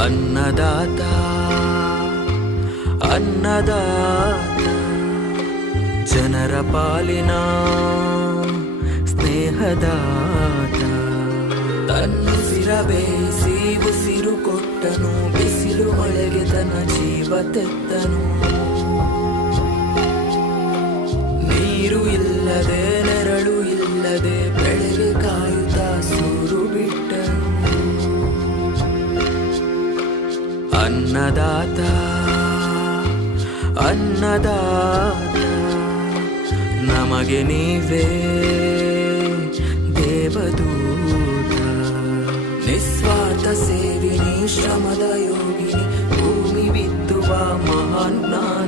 అన్నదాత అన్నదాత ಜನರ ಪಾಲಿನ ಸ್ನೇಹದಾತ ತನ್ನುಸಿರ ಬೇಯಿಸಿ ಉಸಿರು ಕೊಟ್ಟನು ಬಿಸಿಲು ಮಳೆಗೆ ತನ್ನ ಜೀವ ತೆತ್ತನು ನೀರು ಇಲ್ಲದೆ ಅನ್ನದಾತ ಅನ್ನದಾತ ನಮಗೆ ನೀವೇ ದೇವದೂತ ನಿಸ್ವಾರ್ಥ ಸೇವಿನಿ ಶ್ರಮದ ಯೋಗಿನಿ ಭೂಮಿ ಬಿತ್ತುವ ಮಹಾನ್